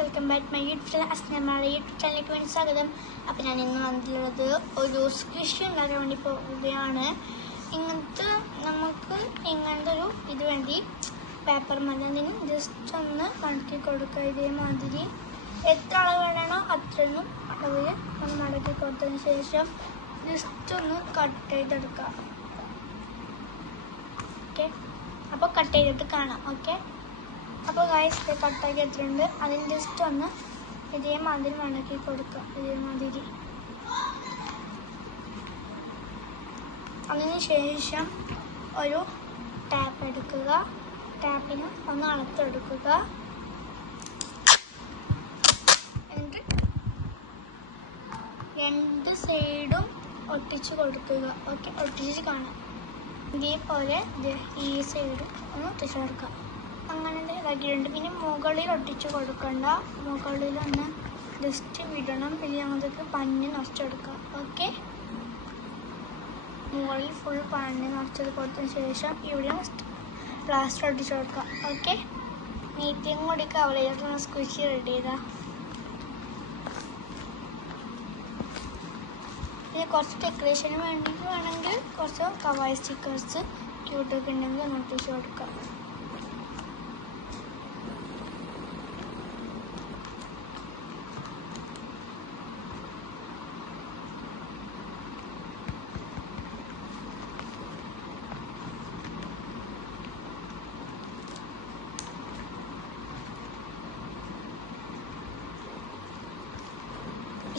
Welcome back my YouTube channel. നമ്മുടെ YouTube ചാനലിലേക്ക് വേണ്ടി സ്വാഗതം. അപ്പോൾ ഞാൻ ഇന്ന് വന്നിട്ടുള്ളത് ഒരു സ്ക്വിഷ് ഉണ്ടാക്കാൻ വേണ്ടി പോവുകയാണ്. നമുക്ക് ഇങ്ങനത്തെ ഒരു ഇത് വേണ്ടി പേപ്പർ മലന്തിനും ജസ്റ്റ് ഒന്ന് മടക്കി കൊടുക്കുക. ഇതേമാതിരി എത്ര അളവ് വേണോ അത്രയൊന്നും അളവിൽ ഒന്ന് മടക്കി കൊടുത്തതിന് ശേഷം ജസ്റ്റ് ഒന്ന് കട്ട് ചെയ്തെടുക്കുക. ഓക്കെ, അപ്പോൾ കട്ട് ചെയ്തിട്ട് കാണാം. ഓക്കെ, അപ്പോൾ ഗൈസ് കട്ടാക്കി എടുത്തിട്ടുണ്ട്. അതിന് ജസ്റ്റ് ഒന്ന് ഇതേമാതിരി മടക്കി കൊടുക്കുക. ഇതേമാതിരി അതിന് ശേഷം ഒരു ടാപ്പ് എടുക്കുക. ടാപ്പിന് ഒന്ന് അളത്തെടുക്കുക. എന്നിട്ട് രണ്ട് സൈഡും ഒട്ടിച്ച് കൊടുക്കുക. ഓക്കെ, ഒട്ടിച്ച് കാണാം. ഇതേപോലെ ഈ സൈഡ് ഒന്ന് ഒട്ടിച്ച് കൊടുക്കുക. അങ്ങനെ ഇതാക്കിയിട്ടുണ്ട്. പിന്നെ മുകളിൽ ഒട്ടിച്ച് കൊടുക്കണ്ട, മുകളിലൊന്ന് ജസ്റ്റ് വിടണം. പിന്നെ ഞങ്ങൾക്ക് പഞ്ഞ് നിറച്ചെടുക്കാം. ഓക്കെ, മുകളിൽ ഫുൾ പഞ്ഞ് നിറച്ചത് കൊടുത്തതിന് ശേഷം ഇവിടെ പ്ലാസ്റ്റർ ഒട്ടിച്ച് കൊടുക്കാം. ഓക്കെ, മീറ്റിംഗ് കൂടി കവർ ചെയ്തിട്ട് സ്ക്വിഷ് റെഡി ചെയ്താൽ പിന്നെ കുറച്ച് ഡെക്കറേഷന് വേണ്ടിയിട്ട് വേണമെങ്കിൽ കുറച്ച് കവായി സ്റ്റിക്കേഴ്സ് ക്യൂട്ടൊക്കെ ഉണ്ടെങ്കിൽ ഒന്ന് ഒട്ടിച്ച് കൊടുക്കാം.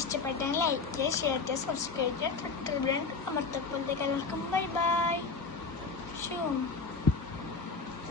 ഇഷ്ടപ്പെട്ടെങ്കിൽ ലൈക്ക് ചെയ്യുക, ഷെയർ ചെയ്യുക, സബ്സ്ക്രൈബ് ചെയ്യുക, തൊട്ടടുത്ത് അമർത്തപ്പോഴത്തേക്ക് എല്ലാവർക്കും ബൈ ബൈ.